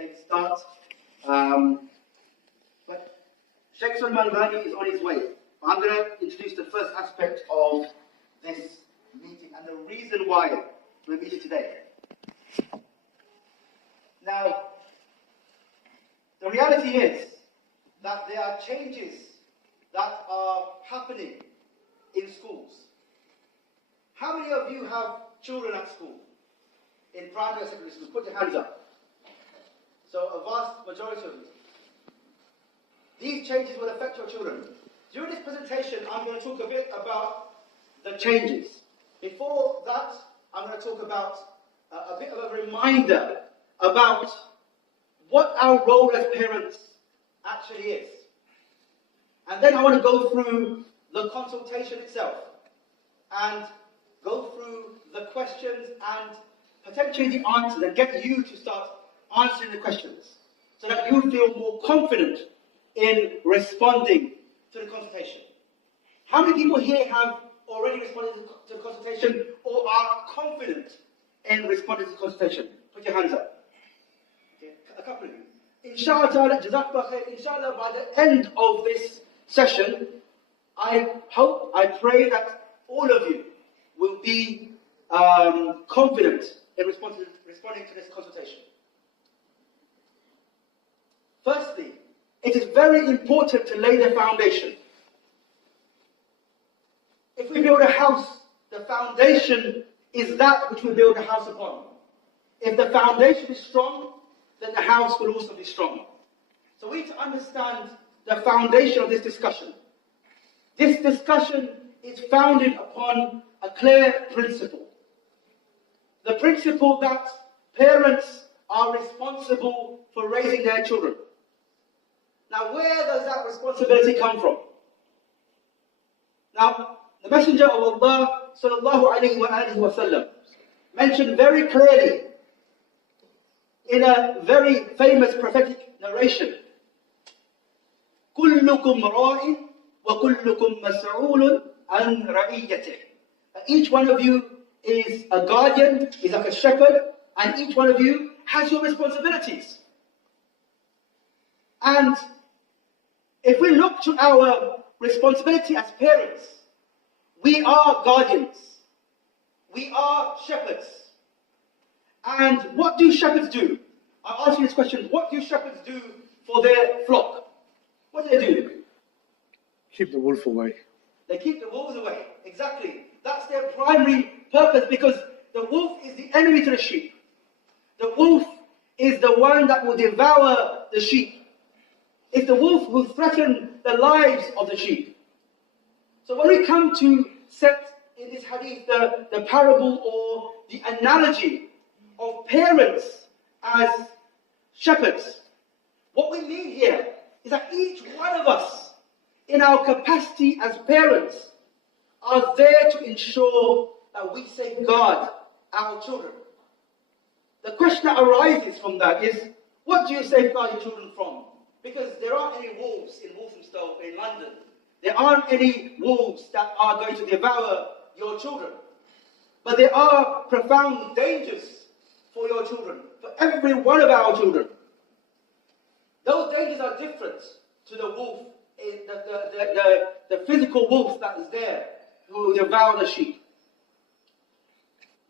late start. But Sheikh Salman Ghani is on his way. I'm going to introduce the first aspect of this meeting and the reason why we're meeting today. Now, the reality is that there are changes that are happening in schools. How many of you have children at school? In primary or secondary school? Put your hands up. So a vast majority of you. These changes will affect your children. During this presentation, I'm going to talk a bit about the changes. Before that, I'm going to talk about a bit of a reminder about what our role as parents actually is. And then I want to go through the consultation itself and go through the questions and potentially the answers and get you to start answering the questions so that you feel more confident in responding to the consultation. How many people here have already responded to the consultation or are confident in responding to the consultation? Put your hands up. Okay, a couple of you. Inshallah, inshallah, by the end of this session, I hope, I pray that all of you will be confident in responding to this consultation. Firstly, it is very important to lay the foundation. If we build a house, the foundation is that which we build a house upon. If the foundation is strong, then the house will also be strong. So we need to understand the foundation of this discussion. This discussion is founded upon a clear principle. The principle that parents are responsible for raising their children. Now, where does that responsibility come from? Now, the Messenger of Allah, sallallahu alayhi wa sallam, mentioned very clearly in a very famous prophetic narration, كُلُّكُمْ رَاءٍ وَكُلُّكُمْ مَسْعُولٌ عَنْ رَعِيَّتِهِ. Each one of you is a guardian, is like a shepherd, and each one of you has your responsibilities. And if we look to our responsibility as parents, we are guardians. We are shepherds. And what do shepherds do? I'll ask you this question. What do shepherds do for their flock? What do they do? Keep the wolf away. They keep the wolves away. Exactly. That's their primary purpose, because the wolf is the enemy to the sheep. The wolf is the one that will devour the sheep. It's the wolf who threatens the lives of the sheep. So when we come to set in this hadith the parable or the analogy of parents as shepherds, what we mean here is that each one of us, in our capacity as parents, are there to ensure that we safeguard our children. The question that arises from that is, what do you safeguard your children from? Because there aren't any wolves in Walthamstow in London. There aren't any wolves that are going to devour your children. But there are profound dangers for your children, for every one of our children. Those dangers are different to the wolf, the physical wolf that is there, who will devour the sheep.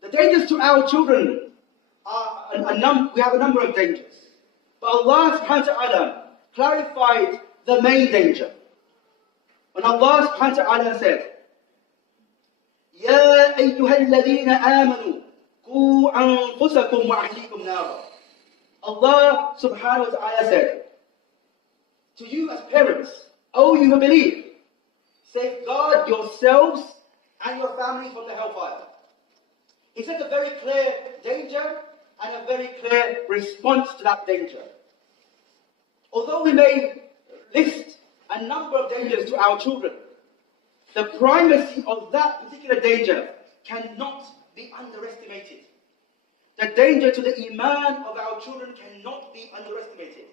The dangers to our children are we have a number of dangers. But Allah subhanahu wa ta'ala clarified the main danger. When Allah subhanahu wa ta'ala said, يَا أَيُّهَا الَّذِينَ آمَنُوا قُوا أَنفُسَكُمْ وَأَهْلِيكُمْ نَارًا. Allah subhanahu wa ta'ala said, to you as parents, O you who believe, safeguard yourselves and your families from the hellfire. He set a very clear danger and a very clear response to that danger. Although we may list a number of dangers to our children, the primacy of that particular danger cannot be underestimated. The danger to the iman of our children cannot be underestimated.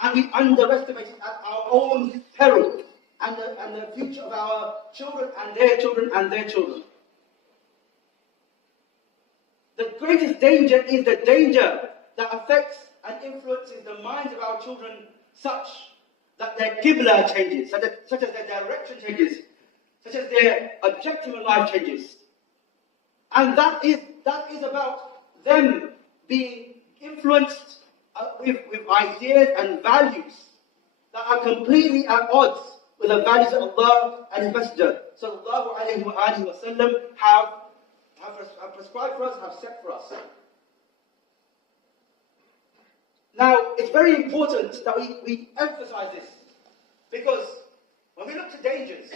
And we underestimate it at our own peril and the future of our children and their children and their children. The greatest danger is the danger that affects and influences the minds of our children such that their qibla changes, such as their direction changes, such as their objective in life changes. And that is about them being influenced with ideas and values that are completely at odds with the values that Allah and His Messenger sallallahu alayhi wa sallam have prescribed for us, have set for us. Now, it's very important that we emphasize this, because when we look to dangers,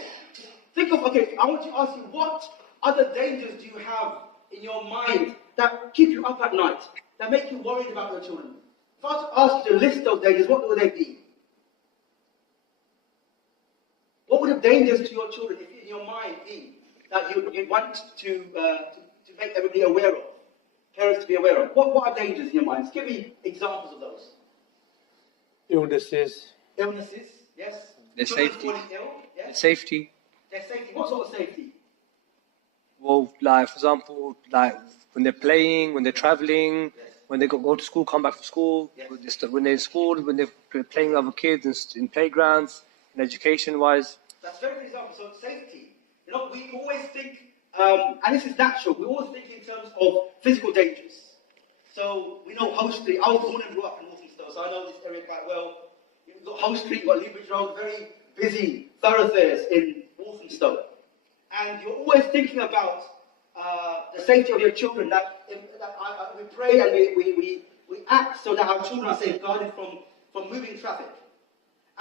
think of, okay, I want to ask you, what other dangers do you have in your mind that keep you up at night, that make you worried about your children? If I was to ask you to list those dangers, what would they be? What would the dangers to your children, if in your mind, be that you want to make everybody aware of, parents to be aware of? What are dangers in your minds? Give me examples of those. Illnesses. Illnesses, yes. Their Children safety. falling ill, yes. Their safety. Their safety. What sort of safety? Well, like, for example, like when they're playing, when they're traveling, when they go to school, come back from school, when they're in school, when they're playing with other kids in playgrounds, and education-wise. That's a very good example. So safety. You know, we always think, and this is natural, we always think in terms of physical dangers. So we know Howe Street. I was born and grew up in Walthamstow, so I know this area quite well. You've got Howe Street, you've got Leabridge Road, very busy thoroughfares in Walthamstow. And you're always thinking about the safety of your children, that we pray and we act so that our children are safeguarded from moving traffic.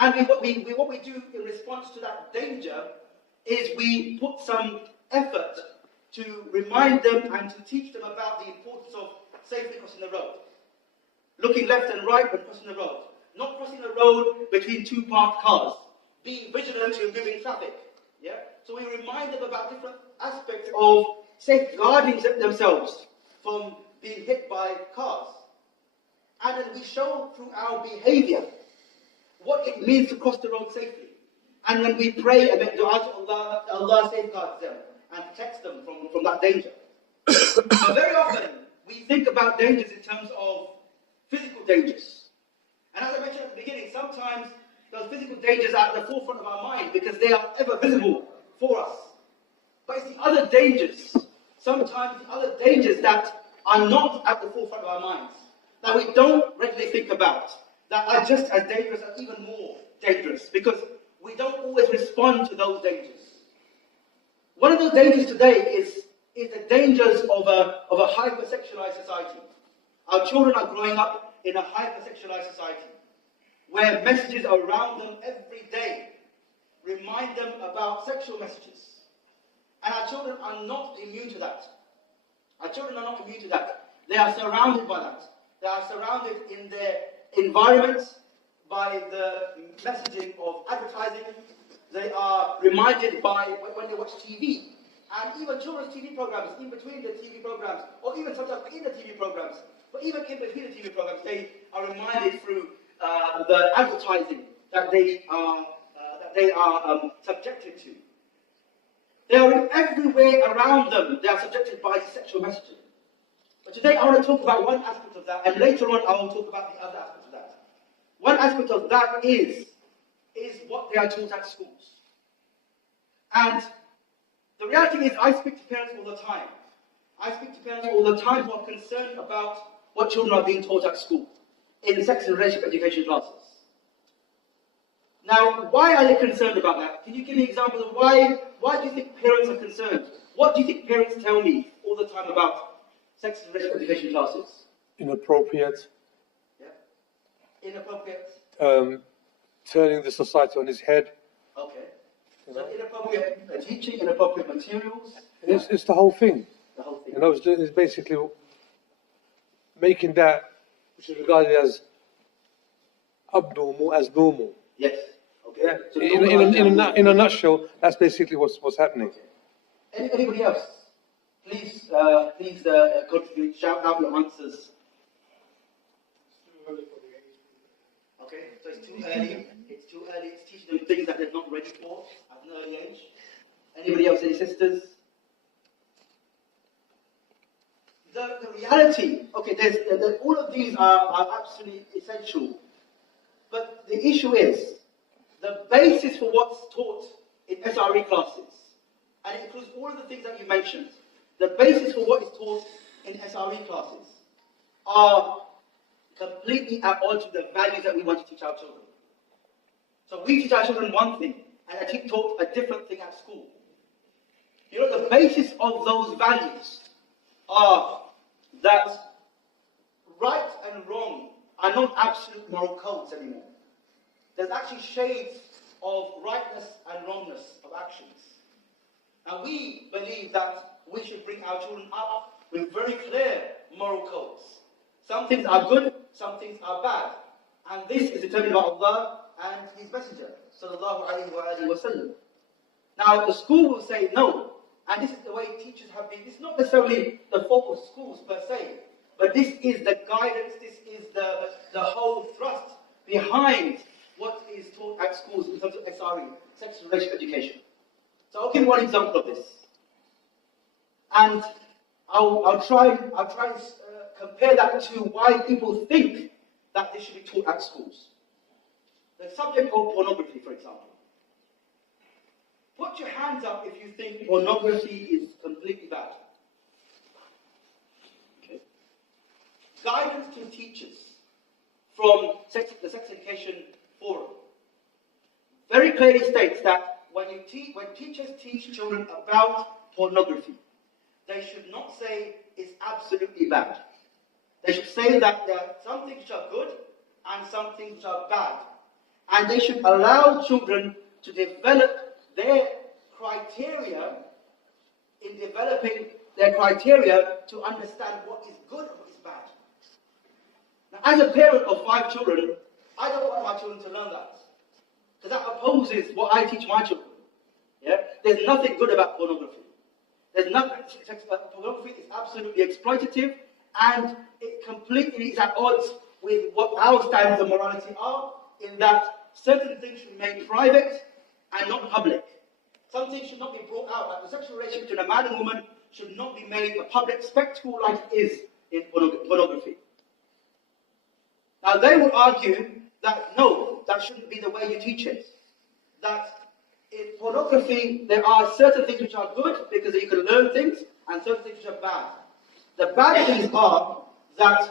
And what we do in response to that danger is we put some effort to remind them and to teach them about the importance of safely crossing the road. Looking left and right when crossing the road. Not crossing the road between two parked cars. Being vigilant in moving traffic. Yeah? So we remind them about different aspects of safeguarding themselves from being hit by cars. And then we show through our behavior what it means to cross the road safely. And when we pray and make dua to Allah, Allah safeguards them and protects them from that danger. But very often, we think about dangers in terms of physical dangers. And as I mentioned at the beginning, sometimes those physical dangers are at the forefront of our mind because they are ever visible for us. But it's the other dangers, sometimes the other dangers that are not at the forefront of our minds, that we don't regularly think about, that are just as dangerous and even more dangerous, because we don't always respond to those dangers. One of those dangers today is the dangers of a hypersexualized society. Our children are growing up in a hypersexualized society, where messages around them every day remind them about sexual messages. And our children are not immune to that. Our children are not immune to that. They are surrounded by that. They are surrounded in their environments by the messaging of advertising. They are reminded by when they watch TV. And even children's TV programs, in between the TV programs, or even sometimes in the TV programs, but even in between the TV programs, they are reminded through the advertising that they are subjected to. They are everywhere around them. They are subjected by sexual messaging. But today I want to talk about one aspect of that, and later on I will talk about the other aspect of that. One aspect of that is what they are taught at schools. And the reality is, I speak to parents all the time. I speak to parents all the time who are concerned about what children are being taught at school in sex and relationship education classes. Now, why are they concerned about that? Can you give me examples of why do you think parents are concerned? What do you think parents tell me all the time about sex and relationship education classes? Inappropriate. Yeah. Inappropriate. Turning the society on its head. Okay. So inappropriate teaching, inappropriate materials. It's the whole thing. The whole thing. You know, it's basically making that which is regarded as abnormal as normal. Yes. Okay. Yeah. So In a nutshell, that's basically what's happening. Okay. Anybody else? Please contribute. Shout out your answers. Okay. So it's too early. It's too early. It's teaching them things that they're not ready for at an early age. Anybody else? Any sisters? The reality okay, all of these are absolutely essential. But the issue is, the basis for what's taught in SRE classes, and it includes all of the things that you mentioned, the basis for what is taught in SRE classes are completely at odds with the values that we want to teach our children. So we teach our children one thing, and I taught a different thing at school. You know, the basis of those values are that right and wrong are not absolute moral codes anymore. There's actually shades of rightness and wrongness of actions. And we believe that we should bring our children up with very clear moral codes. Some things are good, some things are bad. And this is determined by Allah and His Messenger, sallallahu alayhi wa sallam. Now, the school will say no. And this is the way teachers have been. It's not necessarily the fault of schools per se, but this is the guidance, this is the whole thrust behind what is taught at schools in terms of SRE, sex relationship education. So I'll give one example of this. And I'll try and compare that to why people think that this should be taught at schools. The subject of pornography, for example. Put your hands up if you think pornography is completely bad. Okay. Guidance to teachers from the Sex Education Forum very clearly states that when teachers teach children about pornography, they should not say it's absolutely bad. They should say that there are some things which are good and some things which are bad. And they should allow children to develop their criteria in developing their criteria to understand what is good and what is bad. Now, as a parent of 5 children, I don't want my children to learn that. Because that opposes what I teach my children. Yeah? There's nothing good about pornography. There's nothing. Pornography is absolutely exploitative, and it completely is at odds with what our standards of morality are, in that certain things should remain private and not public. Some things should not be brought out. Like the sexual relationship between a man and woman should not be made a public spectacle like it is in pornography. Now they will argue that no, that shouldn't be the way you teach it. That in pornography there are certain things which are good because you can learn things, and certain things which are bad. The bad things are that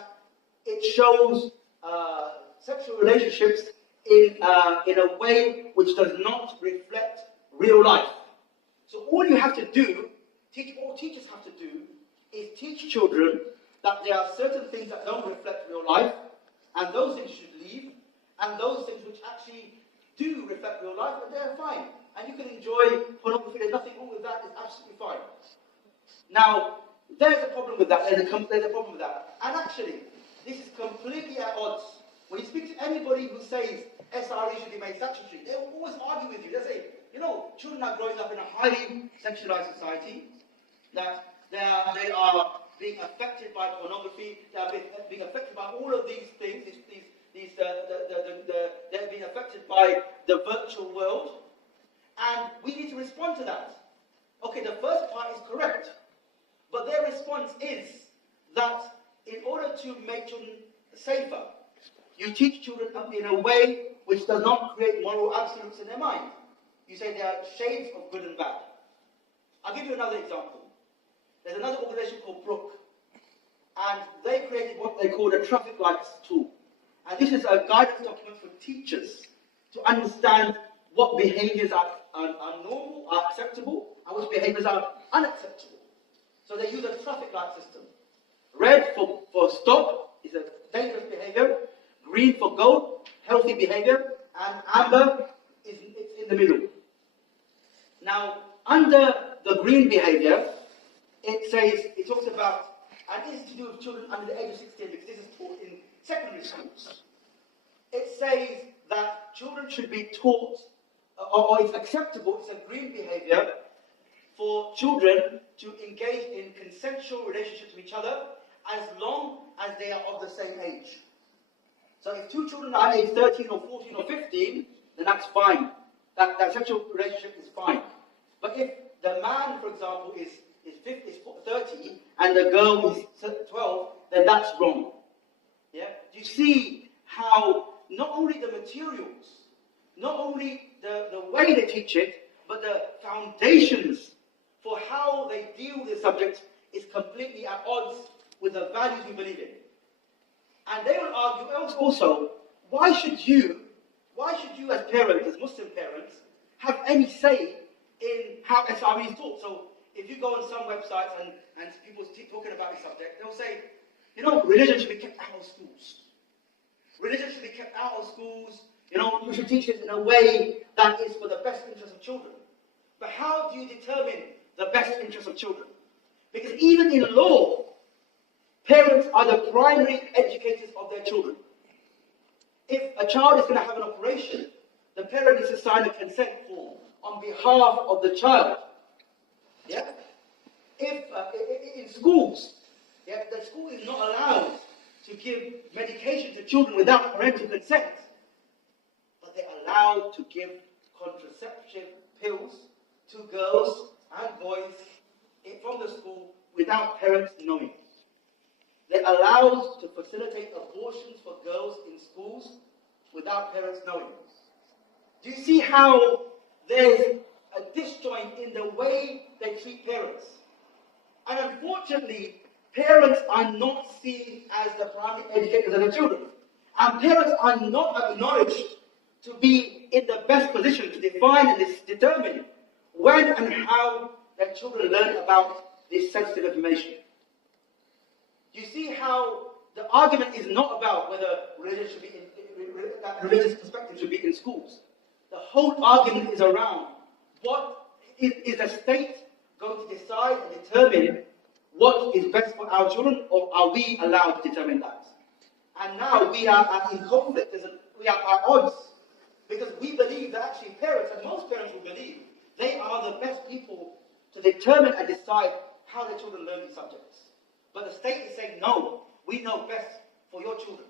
it shows sexual relationships in a way which does not reflect real life. So all you have to do, all teachers have to do, is teach children that there are certain things that don't reflect real life, and those things should leave, and those things which actually do reflect real life, and they're fine. And you can enjoy pornography, there's nothing wrong with that, it's absolutely fine. Now, there's a problem with that, there's a problem with that. And actually, this is completely at odds. When you speak to anybody who says SRE should be made statutory, they will always argue with you. They'll say, you know, children are growing up in a highly sexualized society, that they are being affected by pornography, they are being affected by all of these things, they're being affected by the virtual world, and we need to respond to that. Okay, the first part is correct, but their response is that in order to make children safer, you teach children in a way which does not create moral absolutes in their mind. You say there are shades of good and bad. I'll give you another example. There's another organization called Brook, and they created what they call a traffic lights tool. And this is a guidance document for teachers to understand what behaviors are normal, are acceptable, and which behaviors are unacceptable. So they use a traffic light system. Red for stop is a dangerous behavior. Green for go, healthy behavior. And amber is in the middle. Now, under the green behavior, it talks about, and this is to do with children under the age of 16, because this is taught in secondary schools. It says that children should be taught, or it's acceptable, it's a green behavior, for children to engage in consensual relationships with each other as long as they are of the same age. So if 2 children are age 13 or 14 or 15, then that's fine. That sexual relationship is fine. But if the man, for example, is 30 and the girl is 12, then that's wrong. Yeah? Do you see how not only the materials, not only the way they teach it, but the foundations for how they deal with the subject is completely at odds with the values we believe in. And they will argue also, why should you as parents, as Muslim parents, have any say in how SRE is taught? So if you go on some websites and people keep talking about this subject, they'll say, religion should be kept out of schools. Religion should be kept out of schools. We should teach it in a way that is for the best interest of children. But how do you determine the best interest of children? Because even in law, parents are the primary educators of their children. If a child is going to have an operation, the parent needs to sign a consent form on behalf of the child. Yeah? If in schools, the school is not allowed to give medication to children without parental consent, but they're allowed to give contraceptive pills to girls and boys from the school without parents knowing. They're allowed to facilitate abortions for girls in schools without parents knowing. Do you see how there's a disjoint in the way they treat parents? And unfortunately, parents are not seen as the primary educators of their children. And parents are not acknowledged to be in the best position to define and determine when and how their children learn about this sensitive information. You see how the argument is not about whether religious perspective should be in schools. The whole argument is around what is the state going to decide and determine what is best for our children, or are we allowed to determine that? And now we are in conflict, we are at odds, because we believe that actually parents, and most parents will believe, they are the best people to determine and decide how their children learn these subjects. But the state is saying, no, we know best for your children.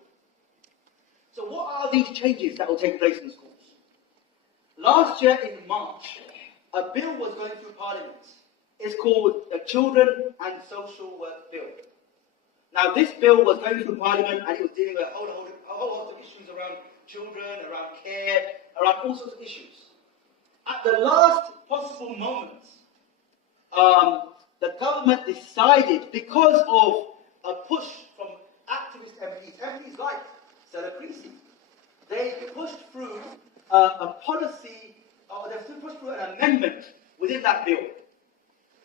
So what are these changes that will take place in schools? Last year in March, a bill was going through Parliament. It's called the Children and Social Work Bill. Now this bill was going through Parliament and it was dealing with a whole host of issues around children, around care, around all sorts of issues. At the last possible moment, the government decided, because of a push from activist MPs like SRE, they pushed through a policy, or they pushed through an amendment within that bill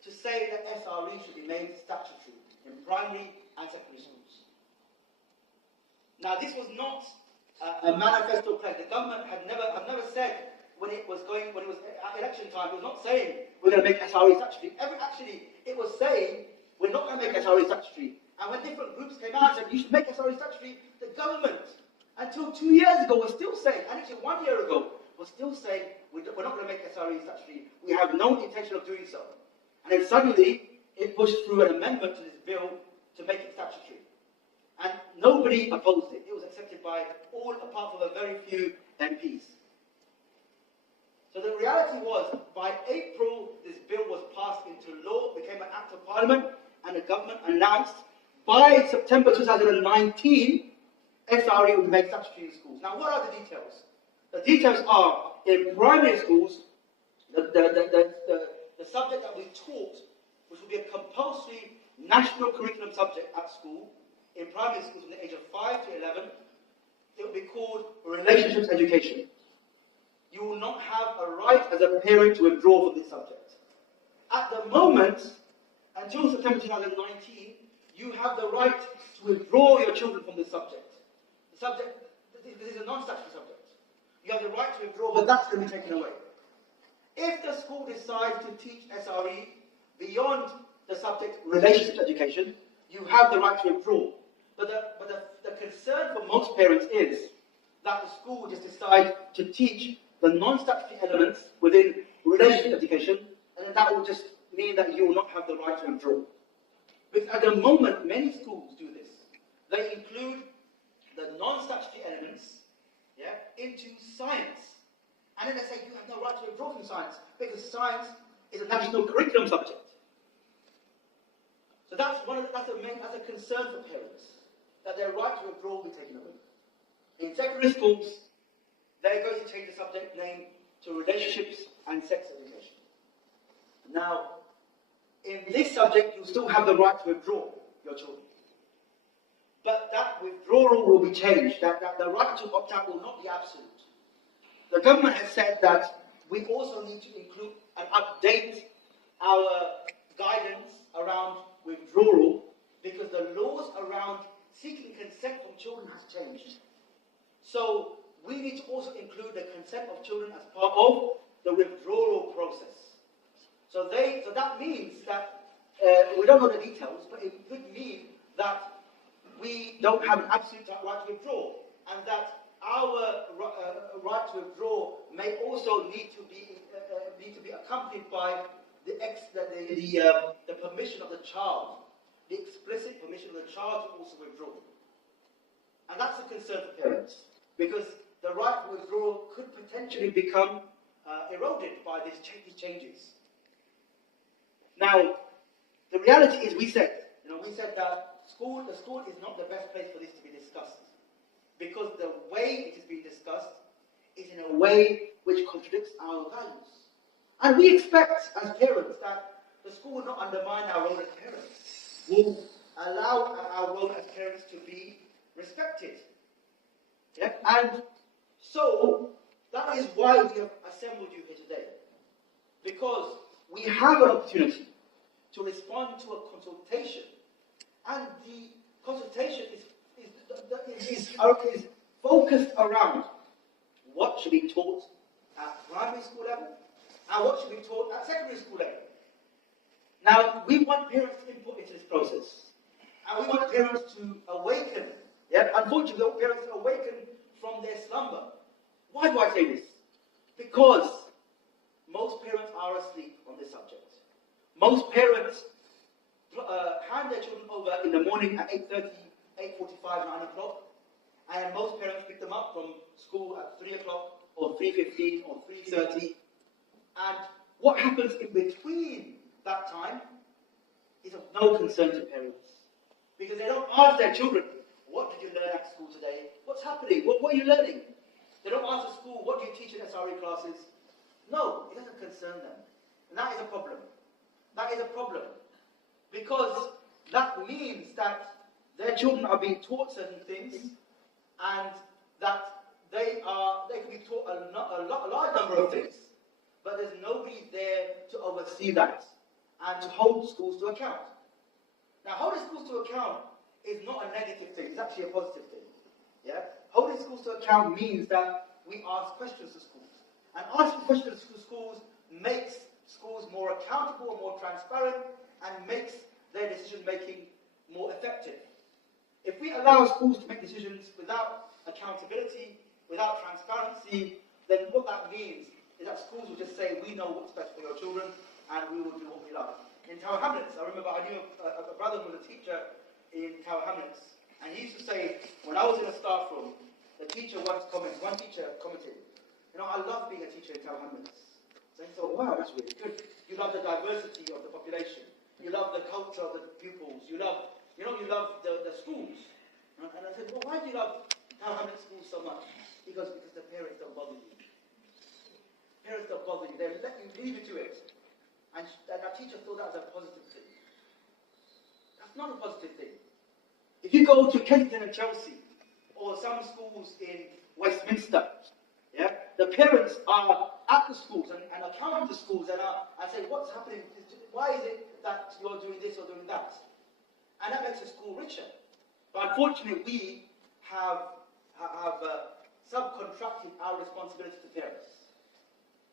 to say that SRE should be made statutory in primary and secondary schools. Now, this was not a manifesto pledge. The government had never said when it was election time, it was not saying we're going to make SRE statutory. Actually, it was saying we're not going to make SRE statutory. And when different groups came out and said you should make SRE statutory, the government, until 2 years ago, was still saying, and actually 1 year ago, was still saying we're not going to make SRE statutory. We have no intention of doing so. And then suddenly, it pushed through an amendment to this bill to make it statutory. And nobody opposed it. It was accepted by all apart from a very few MPs. So the reality was, by April, this bill was passed into law, became an act of Parliament, and the government announced by September 2019, SRE would make statutory in schools. Now, what are the details? The details are, in primary schools, the subject that we taught, which will be a compulsory national curriculum subject at school, in primary schools from the age of 5 to 11, it will be called relationships education. You will not have a right as a parent to withdraw from this subject. At the moment, until September 2019, you have the right to withdraw your children from this subject. This is a non-statutory subject. You have the right to withdraw, but that's going to be taken away. If the school decides to teach SRE beyond the subject relationships education, you have the right to withdraw. But the concern for most parents is that the school will just decide to teach the non-statutory elements within relationship education, and then that will just mean that you will not have the right to withdraw. Because at the moment, many schools do this. They include the non-statutory elements into science. And then they say you have no right to withdraw from science because science is a national curriculum subject. So that's one that's a concern for parents, that their right to withdraw will be taken away. In secondary schools, they're going to change the subject name to relationships and sex education. Now, in this subject, you still have the right to withdraw your children. But that withdrawal will be changed, that the right to opt out will not be absolute. The government has said that we also need to include and update our guidance around withdrawal because the laws around seeking consent from children has changed. So we need to also include the consent of children as part of the withdrawal process. So that means that we don't know the details, but it could mean that we don't have an absolute right to withdraw, and that our right to withdraw may also need to be accompanied by the permission of the child, the explicit permission of the child to also withdraw. And that's a concern for parents, because the right to withdraw could potentially become eroded by these changes. Now, the reality is, we said that the school is not the best place for this to be discussed, because the way it is being discussed is in a way which contradicts our values. And we expect, as parents, that the school will not undermine our role as parents. Will allow our role as parents to be respected. Yeah? And so, that is why we have assembled you here today. Because we have an opportunity to respond to a consultation. And the consultation is focused around what should be taught at primary school level and what should be taught at secondary school level. Now, we want parents to input into this process. And we want parents to awaken. Yeah? Unfortunately, parents to awaken from their slumber. Why do I say this? Because most parents are asleep on this subject. Most parents hand their children over in the morning at 8:30, 8:45, 9 o'clock. And most parents pick them up from school at 3 o'clock or 3:15 or 3:30. And what happens in between that time is of no concern to parents. Because they don't ask their children, what did you learn at school today? What's happening? What are you learning? They don't ask the school, what do you teach in SRE classes? No, it doesn't concern them. And that is a problem. That is a problem. Because that means that their children are being taught certain things, and that they can be taught a large number of things, but there's nobody there to oversee that and to hold schools to account. Now, holding schools to account is not a negative thing, it's actually a positive thing. Yeah? Holding schools to account means that we ask questions to schools. And asking questions to schools makes schools more accountable and more transparent, and makes their decision-making more effective. If we allow schools to make decisions without accountability, without transparency, then what that means is that schools will just say, we know what's best for your children, and we will do what we love. In Tower Hamlets, I remember I knew a brother who was a teacher in Tower Hamlets, and he used to say, when I was in a staff room, one teacher commented, I love being a teacher in Tower Hamlets. So he thought, wow, that's really good. You love the diversity of the population. You love the culture of the pupils. You love the schools. And I said, well, why do you love Tower Hamlets schools so much? He goes, because the parents don't bother you. Parents don't bother you. They let you leave it to it. And our teacher thought that was a positive thing. That's not a positive thing. If you go to Kensington and Chelsea, or some schools in Westminster, yeah, the parents are at the schools and account to the schools and say, what's happening? Why is it that you're doing this or doing that? And that makes the school richer. But unfortunately, we have subcontracted our responsibility to parents.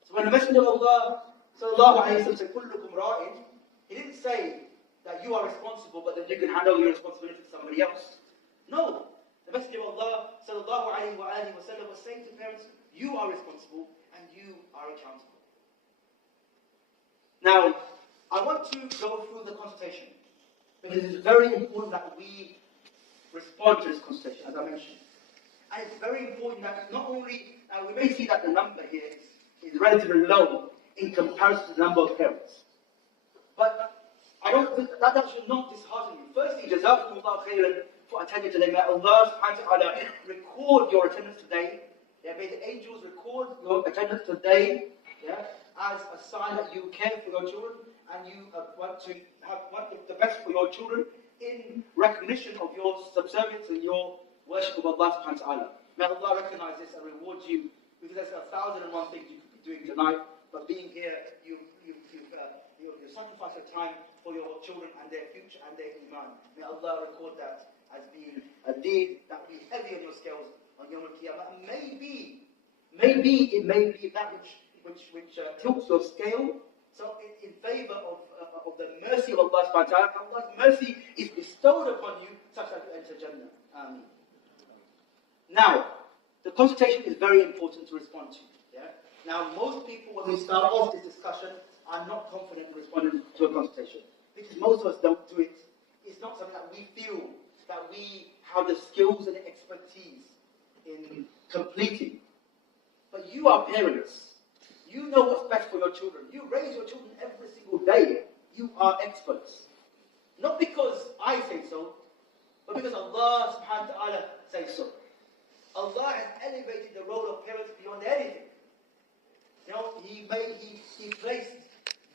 So when the Messenger of Allah sallallahu alayhi wa sallam said, "Kullukum ra'in," he didn't say that you are responsible, but then you can hand over your responsibility to somebody else. No. The Messenger of Allah sallallahu alayhi wa sallam was saying to parents, you are responsible and you are accountable. Now, I want to go through the consultation, because it is very important that we respond to this consultation, as I mentioned. And it's very important that not only, we may see that the number here is relatively low in comparison to the number of parents. But I don't think that should not dishearten you. Firstly, Jazakumullah khairan for attending today. May Allah subhanahu wa ta'ala record your attendance today. Yeah, may the angels record your attendance today, yeah, as a sign that you care for your children and you want the best for your children in recognition of your subservience and your worship of Allah subhanahu wa ta'ala. May Allah recognize this and reward you, because there's 1,001 things you could be doing tonight, but being here, you sacrifice your time for your children and their future and their iman. May Allah record that as being a deed that will be heavy on your scales on Yawm al-Qiyamah. And maybe it may be that which tilts your scale, so in favor of the mercy of Allah subhanahu wa ta'ala. Allah's mercy is bestowed upon you such that you enter Jannah. Ameen. Now, the consultation is very important to respond to. Yeah? Now, most people, when we start off this discussion, are not confident in responding to a consultation, because most of us don't do it. It's not something that we feel that we have the skills and expertise in completing. But you are parents. You know what's best for your children. You raise your children every single day. You are experts. Not because I say so, but because Allah subhanahu wa ta'ala says so. Allah has elevated the role of parents beyond anything. You know, He placed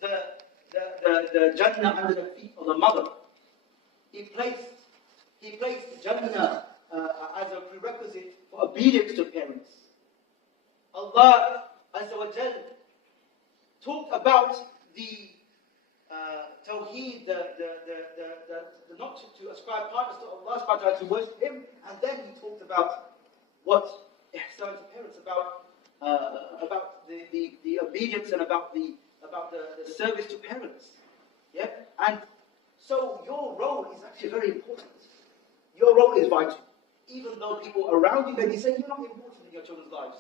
the Jannah under the feet of the mother. He placed Jannah as a prerequisite for obedience to parents. Allah Azza wa Jal talked about the Tawheed, the not to ascribe partners to Allah subhanahu wa ta'ala, to worship Him, and then He talked about what ihsan to parents, about the obedience and about the service to parents. Yeah? And so your role is actually very important. Your role is vital. Even though people around you may be saying you're not important in your children's lives,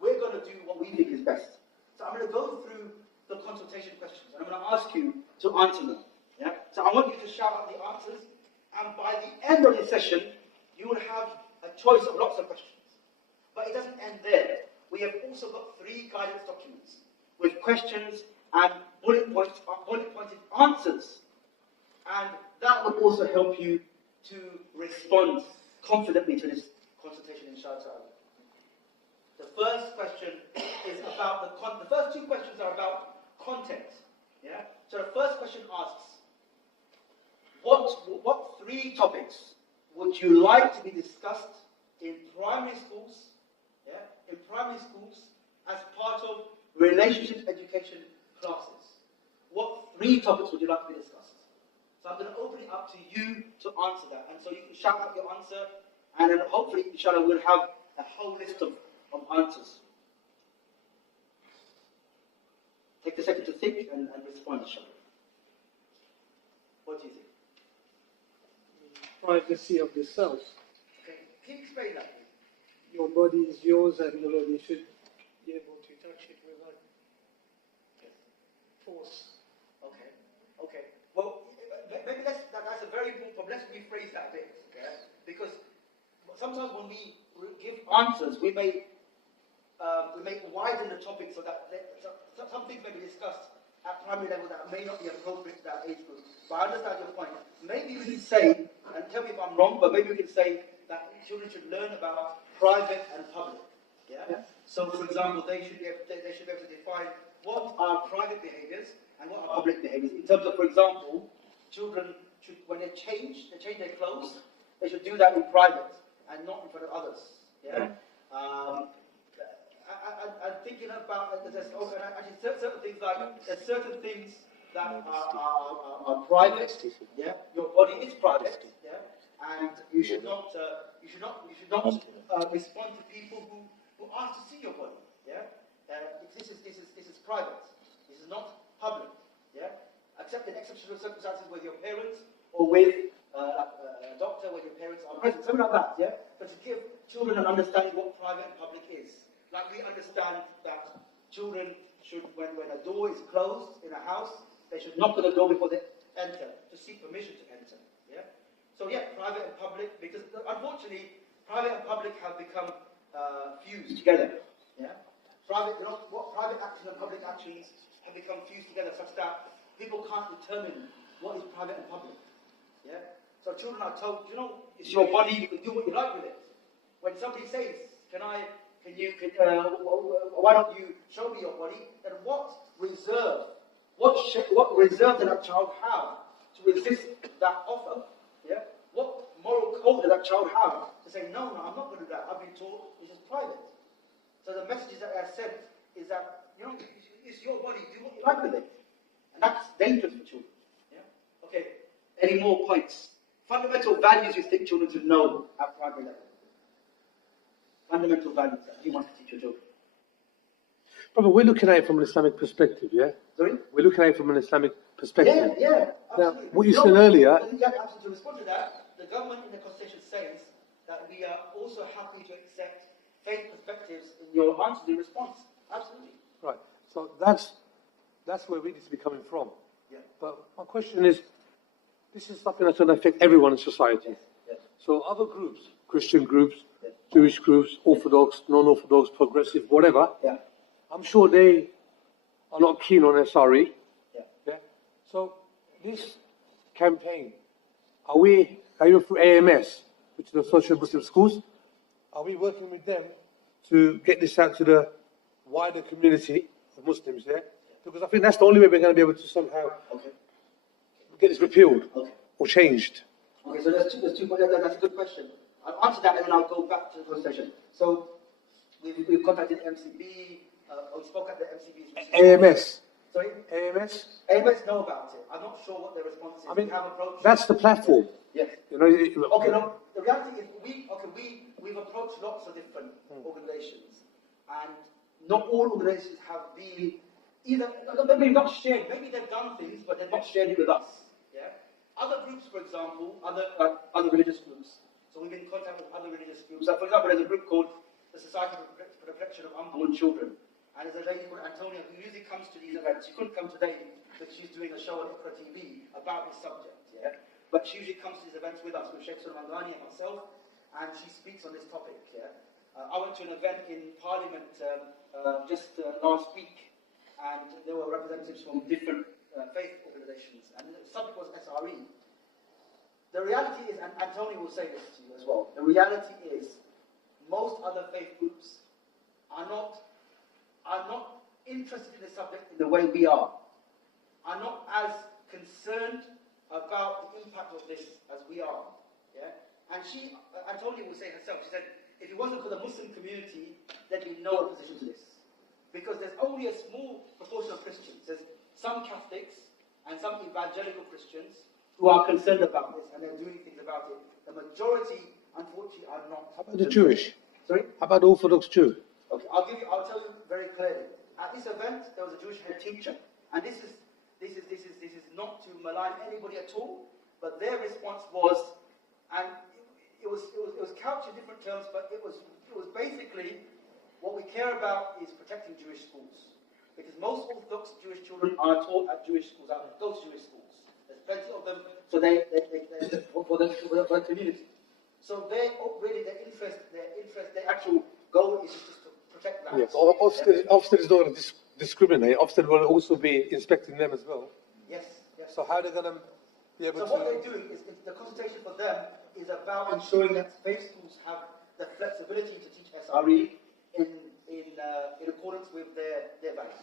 we're going to do what we think is best. So I'm going to go through the consultation questions and I'm going to ask you to answer them. Yeah? So I want you to shout out the answers, and by the end of the session, you will have a choice of lots of questions. But it doesn't end there. We have also got 3 guidance documents with questions and bullet pointed answers. And that will also help you to respond confidently to this consultation, inshallah. The first question is about the first 2 questions are about content. Yeah? So the first question asks, what 3 topics would you like to be discussed in primary schools? Yeah? In primary schools as part of relationship education classes. What 3 topics would you like to be discussed? So I'm going to open it up to you to answer that. And so you can shout out your answer, and then hopefully, inshallah, we'll have a whole list of answers. Take a second to think and respond, inshallah. What do you think? Privacy of the self. Okay, can you explain that? Your body is yours and nobody should be able to touch it without force. Okay. Well, maybe that's a very important problem. Let's rephrase that a bit, okay? Because sometimes when we give answers, we may widen the topic so that some things may be discussed at primary level that may not be appropriate to that age group. But I understand your point. Maybe we can say, and tell me if I'm wrong, but maybe we can say that children should learn about private and public. Yeah? So, for example, they should be able to define what are private behaviors and what are public behaviors. In terms of, for example, children should, when they change their clothes, they should do that in private and not in front of others. Yeah. I'm thinking about actually certain things like there's certain things that are private. Yeah. Your body is private. Yeah. And you should not respond to people who ask to see your body. Yeah. This is private. This is not public. Yeah. Except in exceptional circumstances with your parents or with a doctor when your parents are present, something like that. Yeah. But to give children an understanding what private and public is. Like we understand that children should, when a door is closed in a house, they should knock on the door before they enter to seek permission to enter. Yeah. So yeah, private and public, because unfortunately, private and public have become fused together. Yeah. Private actions and public actions have become fused together such that people can't determine what is private and public. Yeah? So children are told, you know, it's your body, you can do what you like with it. When somebody says, why don't you show me your body? Then what reserve does that child have to resist that offer? Yeah? What moral code does that child have to say, no, I'm not going to do that. I've been taught it's just private. So the messages that are sent is that, you know, it's your body, do what you like with it. And that's dangerous for children. Yeah? Okay, any more points? Fundamental values you think children should know at primary level. Fundamental values that you want to teach your children. Brother, we're looking at it from an Islamic perspective, yeah? Sorry? We're looking at it from an Islamic perspective. Yeah, now, absolutely. what you said earlier... To respond to that, the government in the Constitution says that we are also happy to accept faith perspectives in your answer to response. Absolutely. Right. So that's where we need to be coming from. Yeah. But my question is, this is something that's going to affect everyone in society. Yes. Yes. So other groups, Christian groups, yes. Jewish groups, Orthodox, non-Orthodox, progressive, whatever, yeah. I'm sure they are not keen on SRE. Yeah. Yeah. So this campaign, are you through AMS, which is the Social Muslim Schools, are we working with them to get this out to the wider community of Muslims there? Because I think that's the only way we're going to be able to somehow get this repealed or changed. Okay, so there's two questions. That's a good question. I'll answer that and then I'll go back to the conversation. So we've contacted MCB, we spoke at the MCB's... AMS. Sorry? AMS? AMS know about it. I'm not sure what their response is. I mean, we have approached... that's the platform. Yes. You know, okay, no, the reality is we've approached lots of different organizations, and not all organizations have been either, maybe not shared, maybe they've done things, but they've not shared it with us. Yeah? Other groups, for example, other religious groups. So we've been in contact with other religious groups. For example, there's a group called the Society for the Protection of Unborn Children. And there's a lady called Antonia who usually comes to these events. She couldn't come today because she's doing a show on ICRA TV about this subject. Yeah? But she usually comes to these events with us, with Sheikh Sulaiman and myself, and she speaks on this topic. Yeah? I went to an event in Parliament just last week, and there were representatives from different faith organizations, and the subject was SRE. The reality is, and Antonio will say this to you as well, the reality is most other faith groups are not interested in the subject in the way we are not as concerned about the impact of this as we are. Yeah? And Antonia will say herself, she said, if it wasn't for the Muslim community, there'd be no opposition to this. Because there's only a small proportion of Christians. There's some Catholics and some evangelical Christians who are concerned about this and they're doing things about it. The majority, unfortunately, are not. How about the Jewish? Sorry? How about the Orthodox Jew? Okay, I'll tell you very clearly. At this event, there was a Jewish head teacher, and this is not to malign anybody at all, but their response was, and it was couched in different terms, but it was basically what we care about is protecting Jewish schools, because most Orthodox Jewish children are taught at Jewish schools, at those Jewish schools. There's plenty of them, so they for the community. So their actual goal is just to protect that. Yes, Ofsted is not going to discriminate. Ofsted will also be inspecting them as well. Yes, yes. So how are they going to be able to... So what they're doing is, the consultation for them is about ensuring that faith schools have the flexibility to teach SRE in accordance with their values.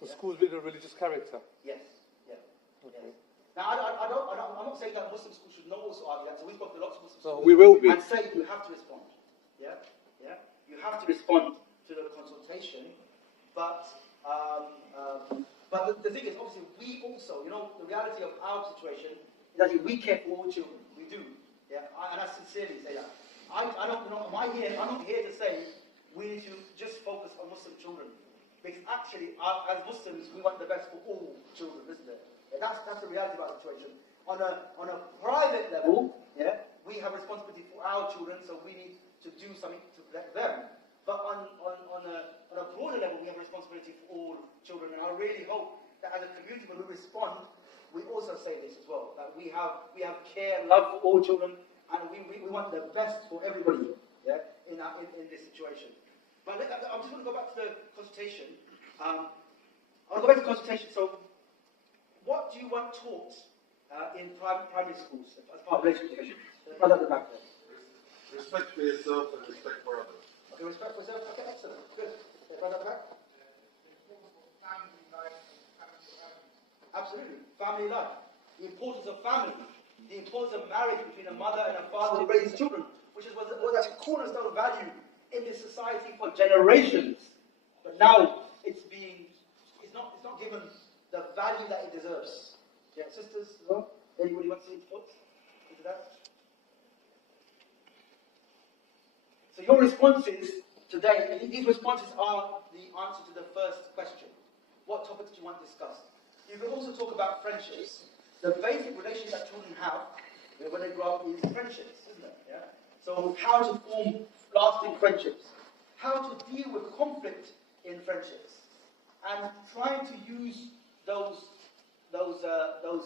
So schools with a religious character? Yes, yeah. Okay. Yes. Now, I'm not saying that Muslim schools should not also argue that. So we've got lots of Muslim schools. No, we will be. And say you have to respond. Yeah, yeah. You have to respond to the consultation, but the thing is, obviously, we also, the reality of our situation is that we care for all children. We do. Yeah, and I sincerely say that. I'm not here to say we need to just focus on Muslim children, because actually, as Muslims, we want the best for all children, isn't it? Yeah, that's the reality of our situation. On a private level, yeah, we have responsibility for our children, so we need to do something to protect them. But on a broader level, we have responsibility for all children, and I really hope that as a community, when we respond, we also say this as well, that we have care, love for all children, and we want the best for everybody, yeah, in this situation. But I'm just going to go back to the consultation. I want to go back to the consultation. So, what do you want taught in primary schools as part of relationship education. Brother at the back there. Respect for yourself and respect for others. Okay, respect for yourself. Okay, excellent. Good. Brother at the back. Absolutely. Family life. The importance of family. The importance of marriage between a mother and a father to raise children, which is what that's a cornerstone value in this society for generations. But now it's not given the value that it deserves. Yeah, sisters as well? Anybody want to say thoughts into that? So your responses today, these responses are the answer to the first question. What topics do you want discussed? You can also talk about friendships. The basic relationship that children have when they grow up is friendships, isn't it? Yeah? So how to form lasting friendships. How to deal with conflict in friendships. And trying to use those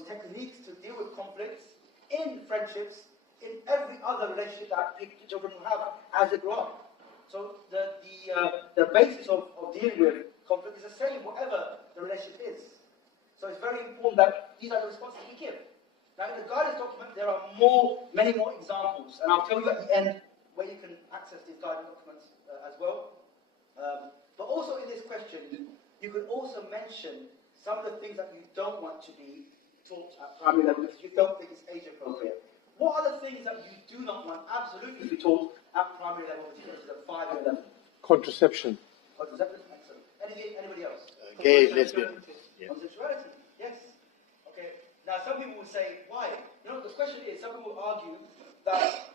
techniques to deal with conflicts in friendships in every other relationship that children will have as they grow up. So the basis of dealing with conflict is the same, whatever the relationship is. So it's very important that these are the responses we give. Now in the guidance document there are many more examples, and I'll tell you at the end where you can access these guidance documents as well. But also in this question, you could also mention some of the things that you don't want to be taught at primary level because you don't think it's age appropriate. What are the things that you do not want absolutely to be taught at primary level, which is the 5-year level? Contraception. Contraception, excellent. Anybody else? Gay, lesbian. Yeah. Homosexuality, yes. Okay. Now some people will say, why? You know, the question is, some people will argue that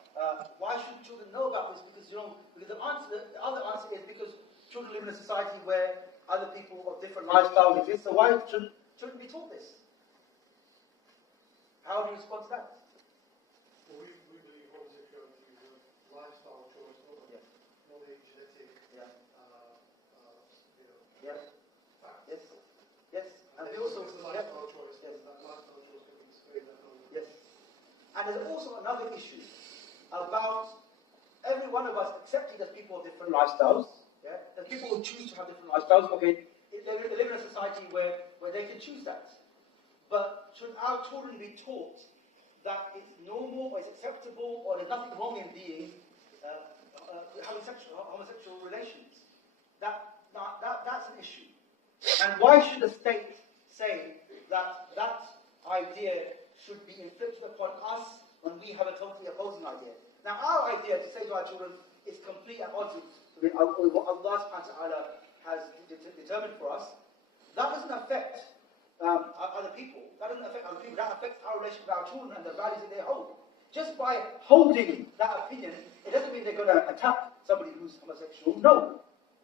why should children know about this? Because because the other answer is because children live in a society where other people of different lifestyles exist. So why should children be taught this? How do you respond to that? Well, we believe homosexuality is a lifestyle choice, not a genetic, Yeah. fact. Yes. Yes. And And we also it's a lifestyle choice. That lifestyle choice can be displayed at home. Yes. And there's also another issue about every one of us accepting that people have different lifestyles. Yeah? That people will choose to have different lifestyles. Okay, they live in a society where they can choose that. But should our children be taught that it's normal or it's acceptable or there's nothing wrong in being having homosexual relations? That's an issue. And why should the state say that idea should be inflicted upon us when we have a totally opposing idea? Now, our idea to say to our children is completely at odds with what Allah subhanahu wa ta'ala has determined for us. That doesn't affect other people. That doesn't affect other people. That affects our relationship with our children and the values that they hold. Just by holding that opinion, it doesn't mean they're going to attack somebody who's homosexual. No.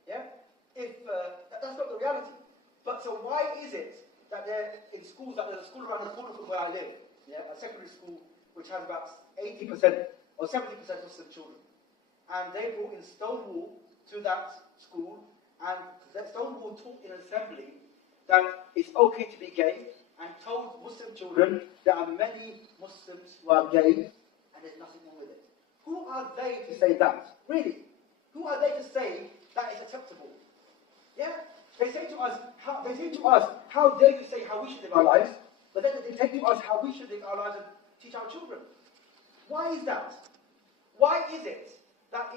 Yeah? That's not the reality. But so why is it that they're in schools, that there's a school around the corner from where I live, a secondary school which has about 80% or 70% Muslim children, and they brought in Stonewall to that school, and that Stonewall taught in assembly that it's okay to be gay, and told Muslim children there are many Muslims who are gay, and there's nothing wrong with it. Who are they to say that? Really? Who are they to say that is acceptable? Yeah? They say to us, how dare you say how we should live our lives, but then they say to us how we should live our lives and teach our children. Why is that? Why is it that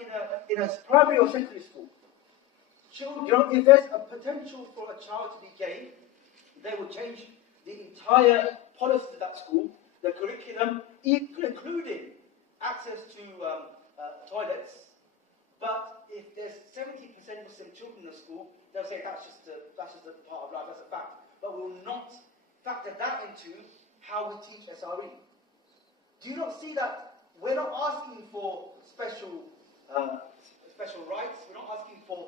in a primary or secondary school, children, if there's a potential for a child to be gay, they will change the entire policy of that school, the curriculum, including access to toilets. But if there's 70% Muslim children in the school, they'll say that's just a part of life, that's a fact. But we will not factor that into how we teach SRE. Do you not see that we're not asking for special rights? We're not asking for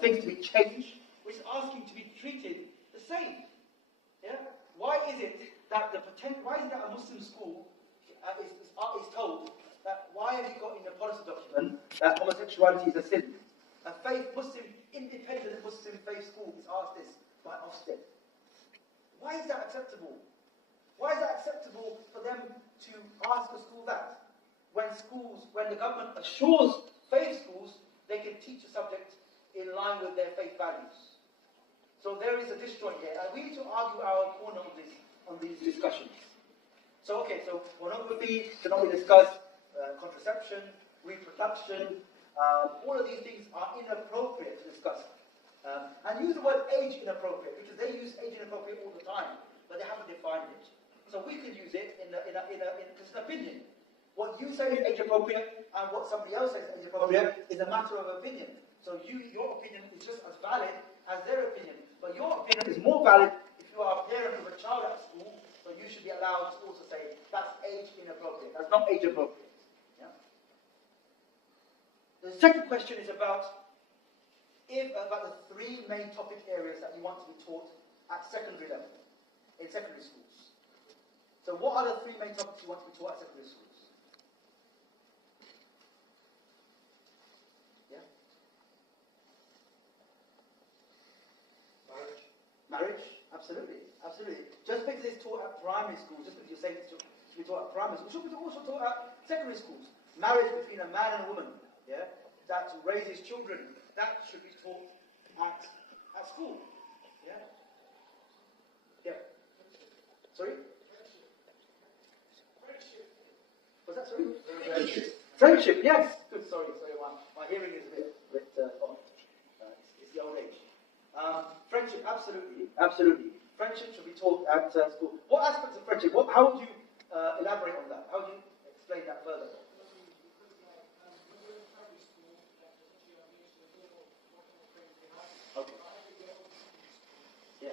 things to be changed. We're just asking to be treated the same. Yeah. Why is it that a Muslim school is told that why have you got in the policy document that homosexuality is a sin? A independent Muslim faith school is asked this by Ofsted. Why is that acceptable? Why is that acceptable for them to ask a school that? When the government assures faith schools they can teach a subject in line with their faith values. So there is a disjoint here, and we need to argue our corner on these discussions. So, okay, so pornography can only discuss contraception, reproduction, all of these things are inappropriate to discuss. And use the word age inappropriate, because they use age inappropriate all the time, but they haven't defined it. So we can use it because it's an opinion. What you say is age appropriate and what somebody else says is age appropriate is a matter of opinion. So your opinion is just as valid as their opinion. But your opinion is more valid if you are a parent of a child at school, so you should be allowed to also say that's age inappropriate. That's not age appropriate. Yeah? The second question is about the three main topic areas that you want to be taught at secondary level, in secondary schools. So what are the three main topics you want to be taught at secondary schools? Yeah? Marriage? Absolutely. Absolutely. Just because it's taught at primary schools, just because you're saying it's to be taught at primary schools, it should be also taught at secondary schools. Marriage between a man and a woman, yeah, that raises children, that should be taught at school. Yeah? Yeah. Sorry? Was that sorry? Friendship, yes. Good, sorry, my hearing is a bit off. It's the old age. Friendship, absolutely. Friendship should be taught at school. What aspects of friendship? How would you elaborate on that? How would you explain that further? Okay. Yeah.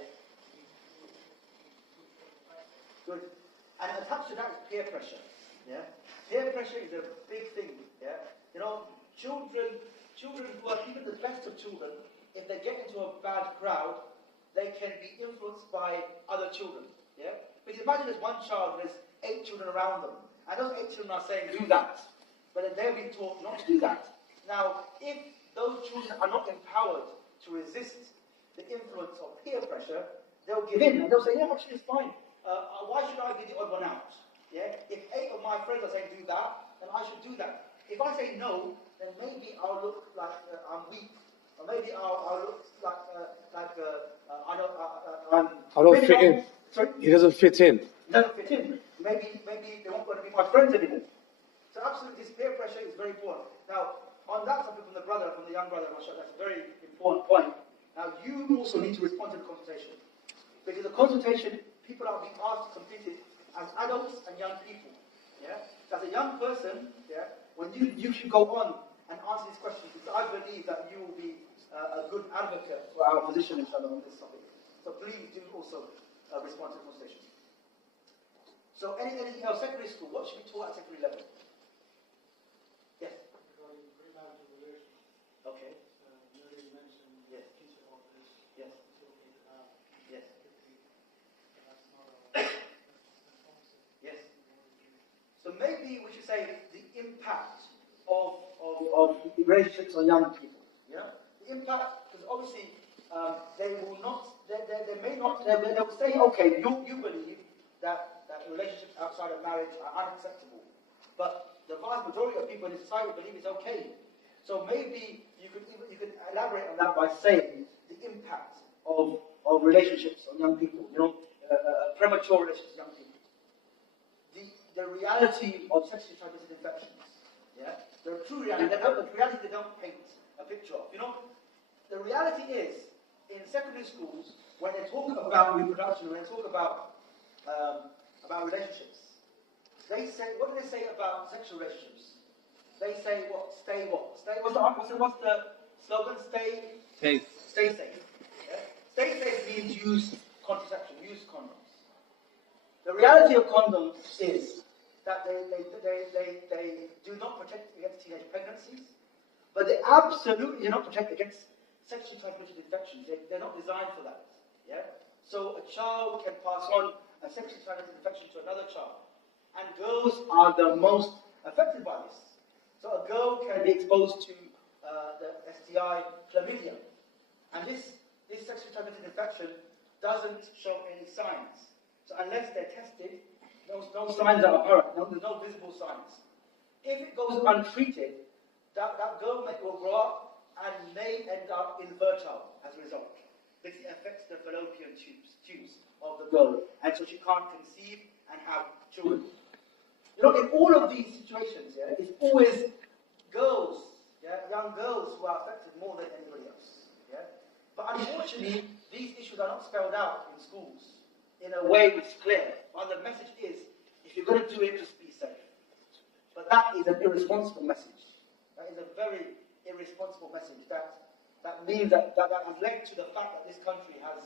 Good. And attached to that is peer pressure. Yeah. Peer pressure is a big thing. Yeah. You know, children who are even the best of children, if they get into a bad crowd, they can be influenced by other children. Yeah? Because imagine there's one child and there's 8 children around them. And those 8 children are saying, do that. But then they're being taught not to do that. Now, if those children are not empowered to resist the influence of peer pressure, they'll give in. And they'll say, yeah, actually it's fine. Why should I be the odd one out? Yeah? If 8 of my friends are saying do that, then I should do that. If I say no, then maybe I'll look like I'm weak. Or maybe I'll look like I don't fit in. Sorry? He doesn't fit in. He doesn't fit in. Maybe they won't want to be my friends anymore. So absolutely, this peer pressure is very important. Now, on that topic from the young brother, mashallah, that's a very important point. Now, you also need to respond to the consultation. Because the consultation, people are being asked to complete it as adults and young people. Yeah? As a young person, yeah, when you should go on and answer these questions, because I believe that you will be a good advocate for our position inshallah on this topic. So please do also respond to the consultation. So anything else, secondary school, what should be taught at secondary level? Yes? Okay. Yes. Yes. Yes. Yes. So maybe we should say the impact of relationships on young people. Yeah? The impact, because obviously they will not, they may not, they will say, okay, you believe that relationships outside of marriage are unacceptable. But the vast majority of people in society believe it's okay. So maybe you could elaborate on that by saying the impact of relationships on young people, you know, premature relationships on young people. The reality of sexually transmitted infections. Yeah? The true reality, the reality they don't paint a picture of. You know, the reality is, in secondary schools, when they talk about reproduction, when they talk about relationships, they say, what do they say about sexual relationships? They say what? Stay what? Stay. What's the slogan? Stay safe. Yeah? Stay safe means use contraception, use condoms. The reality of condoms is that they do not protect against teenage pregnancies, but they absolutely do not protect against sexually transmitted infections. They're not designed for that. Yeah? So a child can pass on a sexually transmitted infection to another child. And girls are the most affected by this. So a girl can be exposed to the STI chlamydia. And this sexually transmitted infection doesn't show any signs. So unless they're tested, no signs are apparent. There's no visible signs. If it goes untreated, that girl will grow up and may end up infertile as a result. Because it affects the fallopian tubes of the girl. And so she can't conceive and have children. You know, in all of these situations, yeah, it's always girls, yeah, young girls who are affected more than anybody else. Yeah? But unfortunately, these issues are not spelled out in schools in a way which is clear. But the message is, if you're going to do it, just be safe. But that is an irresponsible message. That is a very irresponsible message. That means that has led to the fact that this country has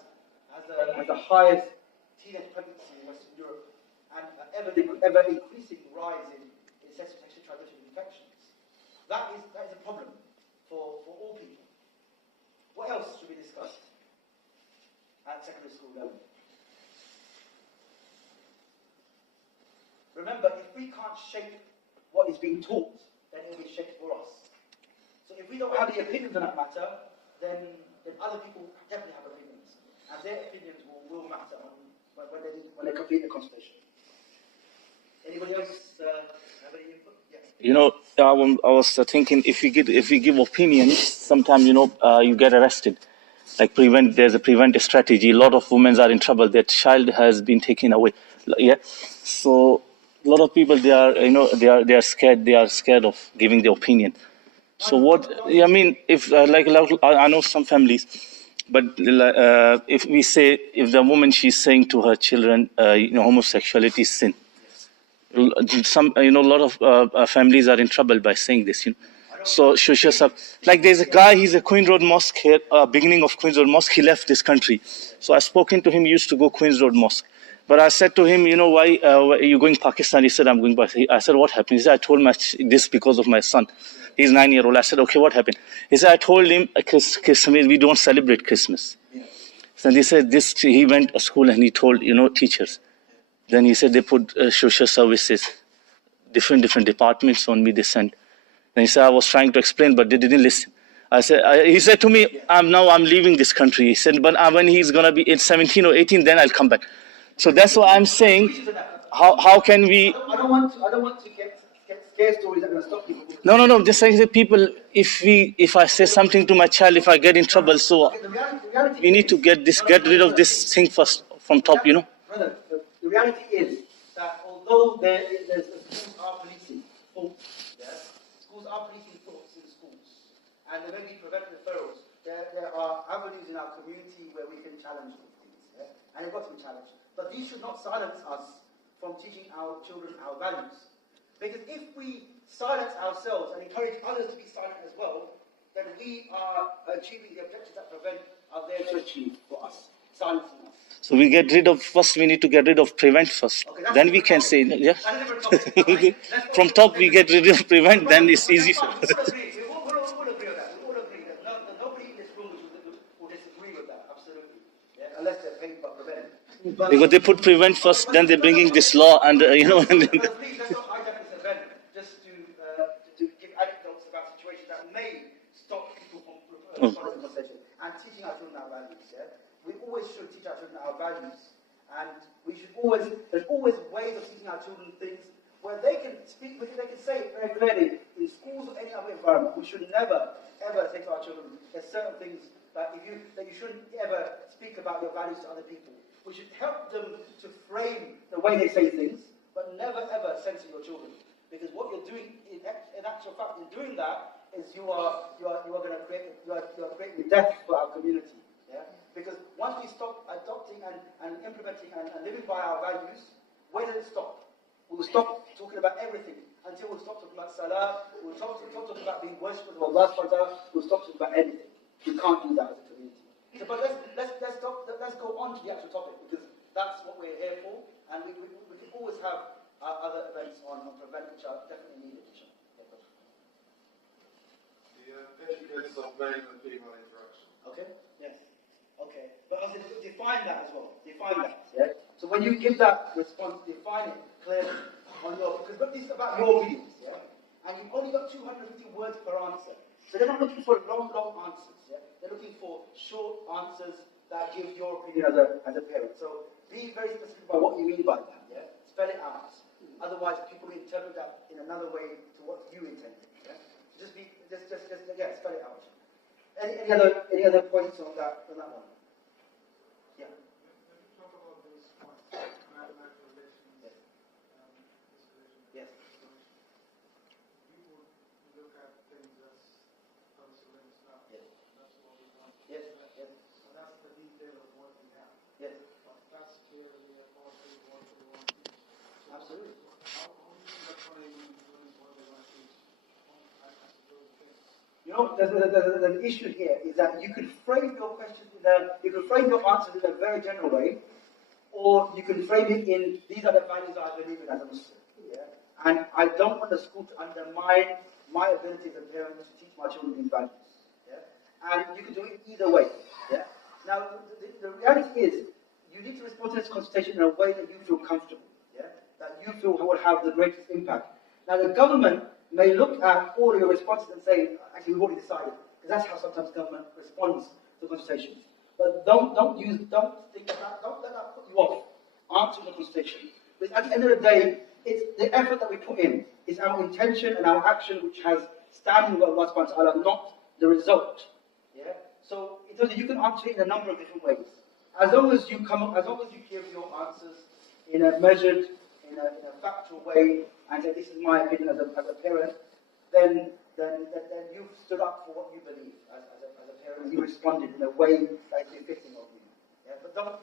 the highest teenage pregnancy in Western Europe and ever increasing rise in sexually transmitted infections. That is a problem for all people. What else should be discussed at secondary school level? Remember, if we can't shape what is being taught, then it will be shaped for us. So if we don't have the opinions on that matter, then other people definitely have opinions. And their opinions will matter when they complete the consultation. Anybody else have any input? Yes. You know, I was thinking if we give opinions, sometimes you get arrested. Like there's a prevent strategy. A lot of women are in trouble. Their child has been taken away. Yeah, so a lot of people they are scared. They are scared of giving their opinion. So what I mean, if I know some families, but if we say if the woman she's saying to her children, homosexuality is sin. Some a lot of families are in trouble by saying this. So like there's a guy, he's a Queen Road Mosque here, beginning of Queen's Road Mosque. He left this country. So I spoken to him. He used to go Queen's Road Mosque. But I said to him, why are you going Pakistan? He said, I'm going Pakistan. I said, what happened? He said, I told him this because of my son. He's 9-year-old. I said, okay, what happened? He said, I told him Christmas, we don't celebrate Christmas. Yeah. So he said he went to school and he told, teachers. Then he said they put social services, different departments on me, they sent. And he said, I was trying to explain, but they didn't listen. He said to me, I'm leaving this country. He said, but when he's going to be 17 or 18, then I'll come back. So that's why I'm saying, how can we... I don't want to get scare stories that are going to stop people. No. Just saying that people, if I say something to my child, if I get in trouble, so we need to get rid of this thing first from top, Brother, the reality is that although schools are policing faults, schools are policing faults in schools, and there may be preventive referrals, there are avenues in our community where we can challenge these things, and they've got to be challenged. But these should not silence us from teaching our children our values. Because if we silence ourselves and encourage others to be silent as well, then we are achieving the objectives that prevent are there to achieve for us, silencing us. So we need to get rid of prevent first. Okay, then we can say, yeah. From top we get rid of prevent, then it's easy for us. We'll agree on that. We all agree that nobody in this room will disagree with that, absolutely. Yeah? Unless they're paid by prevent. Because they put prevent first, then they're bringing this law and, Please, let's not hijack this event just to give anecdotes about situations that may stop people from following the conversation and teaching our children our values. Yeah? We always should teach our children our values, and there's always ways of teaching our children things where they can speak, they can say it very clearly in schools or any other environment. We should never, ever say to our children, there's certain things that you shouldn't ever speak about your values to other people. We should help them to frame the way they say things, but never ever censor your children. Because what you're doing, in actual fact, in doing that, is you are creating death for our community. Yeah? Because once we stop adopting and implementing and living by our values, where does it stop? We will stop talking about everything until we stop talking about salah. We'll stop talking about being worshippers of Allah. We'll stop talking about anything. We can't do that as a community. So, but let's go on to the actual topic, because that's what we're here for, and we can always have other events on prevent, which are definitely needed. The etiquettes of male and female interaction. Okay. Yes. Okay. But also define that as well. Define that. Yeah. So when you give that response, define it clearly because this is about your views. Yeah. And you've only got 250 words per answer. So they're not looking for long answers. Yeah? They're looking for short answers that give your opinion as a parent. So be very specific about what you mean by that. Yeah? Spell it out. Otherwise, people interpret that in another way to what you intended. Yeah? Just spell it out. Any other points on that one? Yeah. Talk about those points, mathematical relations, Absolutely. You know, there's an issue here is that you could frame your questions you could frame your answers in a very general way, or you can frame it in these are the values I believe in as a Muslim. Yeah? And I don't want the school to undermine my ability as a parent to teach my children these values. Yeah? And you can do it either way. Yeah? Now, the reality is, you need to respond to this consultation in a way that you feel comfortable. Yeah? That you feel will have the greatest impact. Now, the government may look at all of your responses and say, actually, we've already decided. Because that's how sometimes government responds to consultations. But don't think that, don't let that put you off answering the consultation. Because at the end of the day, it's the effort that we put in. It's our intention and our action which has standing with Allah subhanahu wa ta'ala, not the result. Yeah? So you can answer it in a number of different ways. As long as you give your answers in a measured, in a factual way, and say this is my opinion as a parent, then you've stood up for what you believe as a parent, and you responded in a way that is befitting of you. Yeah? But don't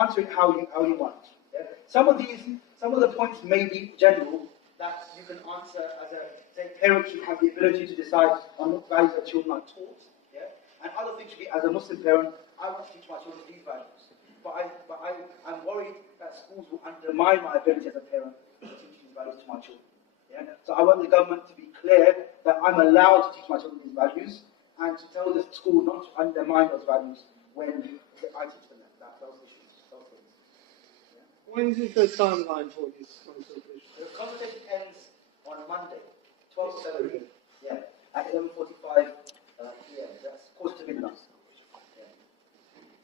answer it how you want. Yeah? Some of the points may be general that you can answer as parents should have the ability to decide on what values their children are taught. Yeah? And other things should be, as a Muslim parent, I want to teach my children these values. But I'm worried that schools will undermine my ability as a parent to teach these values to my children. Yeah? So I want the government to be clear that I'm allowed to teach my children these values, and to tell the school not to undermine those values when I teach them those issues, those things. Yeah? When is the timeline for this consultation? The consultation ends on Monday, 12th February. Yeah, at 11:45 p.m. That's quarter to midnight.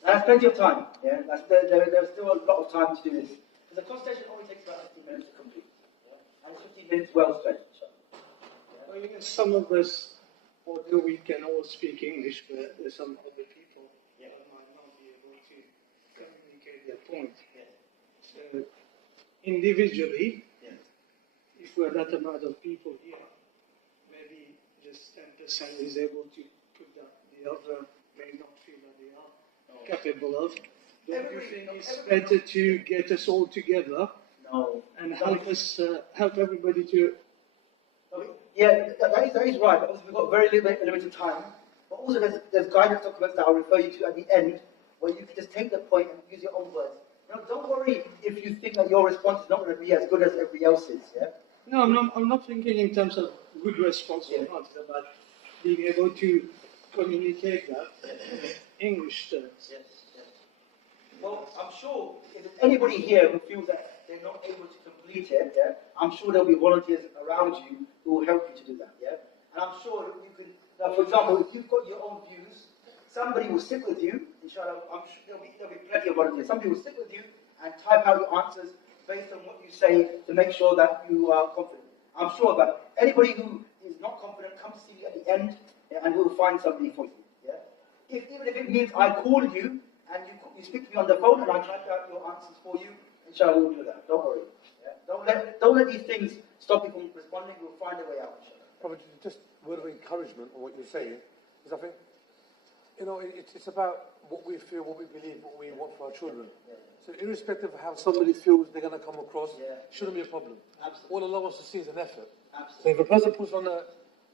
That's plenty of time. Yeah, there's still a lot of time to do this. The consultation only takes about 15 minutes to complete. Yeah? And it's 15 minutes well spent. Yeah? Well, yes, some of us, although we can all speak English, but there's some other people that might not be able to communicate their point. Yeah. So, individually, Yeah. if we're that amount of people here, maybe just 10% is able to put that. The other may not feel that they are capable of. Don't you think it's better to get us all together and help everybody to? Yeah, that is right. Obviously, we've got very limited time. But also, there's guidance documents that I'll refer you to at the end, where you can just take the point and use your own words. Don't worry if you think that your response is not going to be as good as everybody else's. Yeah. No, I'm not thinking in terms of good response or not. It's about being able to communicate that in English terms. Yes. Well, I'm sure if there's anybody here who feels that they're not able to complete it, yeah, I'm sure there'll be volunteers around you who will help you to do that, yeah. And I'm sure that you can. Now, for example, if you've got your own views, somebody will sit with you. Inshallah, I'm sure there'll be plenty of volunteers. Somebody will sit with you and type out your answers based on what you say to make sure that you are confident. I'm sure that anybody who is not confident, come see me at the end, yeah, and we'll find somebody for you. Yeah. Even if it means I call you and you speak to me on the phone and I type out your answers for you, inshallah we'll do that. Don't worry. Yeah? Don't let these things stop you from responding. We'll find a way out, inshallah. Probably just a word of encouragement on what you're saying, because I think, it's about what we feel, what we believe, what we want for our children. Yeah. So irrespective of how somebody feels they're going to come across, shouldn't be a problem. Absolutely. All Allah wants to see is an effort. Absolutely. So if a person puts on a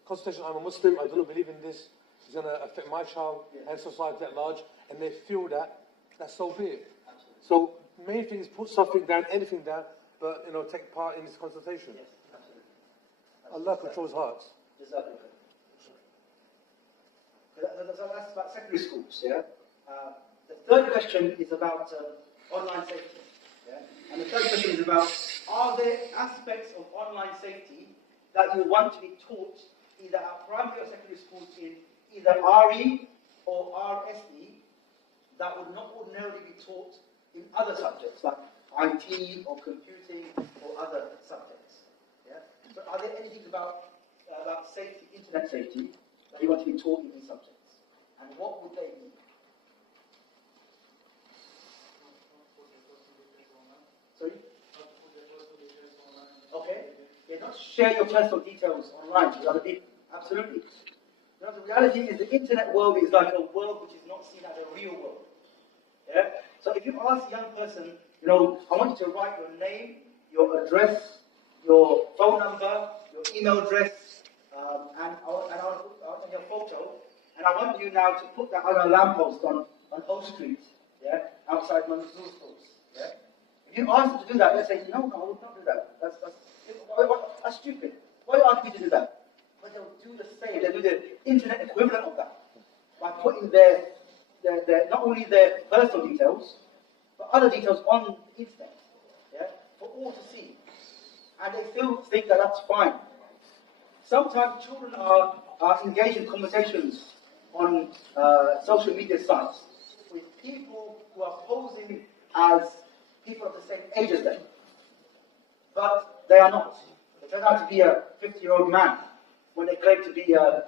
consultation, I'm a Muslim, I don't believe in this, it's going to affect my child and society at large, and they feel that's so be it. Absolutely. So main thing is put something down, anything down, but take part in this consultation. Yes, absolutely. Allah controls hearts. Exactly. So that's about secondary schools, yeah? The third question is about online safety, yeah? And the third question is about, are there aspects of online safety that you want to be taught either at primary or secondary schools in either RE or RSE that would not ordinarily be taught in other subjects like IT or computing or other subjects, yeah? So are there anything about safety, internet safety, that you want to be taught in these subjects? And what would they be? Sorry? Okay. Yeah, not share your personal details online with other people. Absolutely. The reality is the internet world is like a world which is not seen as a real world. Yeah? So if you ask a young person You know, I want you to write your name, your address, your phone number, your email address, and I want on your photo. And I want you now to put that on a lamppost on Oak Street, yeah, outside Mansour's house. Yeah. If you ask them to do that, they say, no, I will not do that. That's stupid. Why are you asking me to do that? But they'll do the same. They'll do the internet equivalent of that by putting their not only their personal details, but other details on the internet, yeah, for all to see. And they still think that that's fine. Sometimes children are engaged in conversations on social media sites with people who are posing as people of the same age as them. But they are not. They turn out to be a 50-year-old man when they claim to be a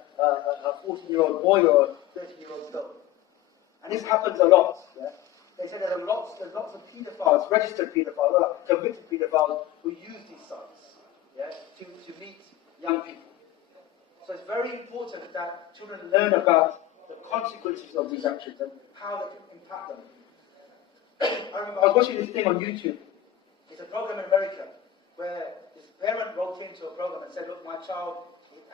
14-year-old boy or a 13-year-old girl. And this happens a lot. Yeah? They say there's lots of pedophiles, registered pedophiles, convicted pedophiles who use these sites, yeah, to meet young people. So it's very important that children learn about the consequences of these actions and how they can impact them. I remember I was watching this thing on YouTube. It's a program in America where this parent wrote into a program and said, look, my child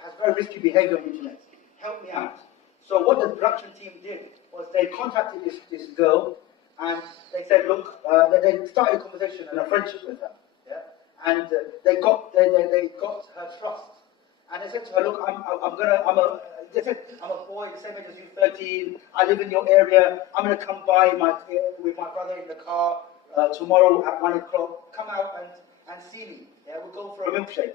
has very risky behavior on the internet. Help me out. So what the production team did was they contacted this girl and they said, look, they started a conversation and a friendship with her. Yeah? And they got her trust. And they said to her, look, I'm a boy the same age as you, 13. I live in your area. I'm going to come by with my brother in the car tomorrow at 1 o'clock. Come out and see me. Yeah, we'll go for a milkshake.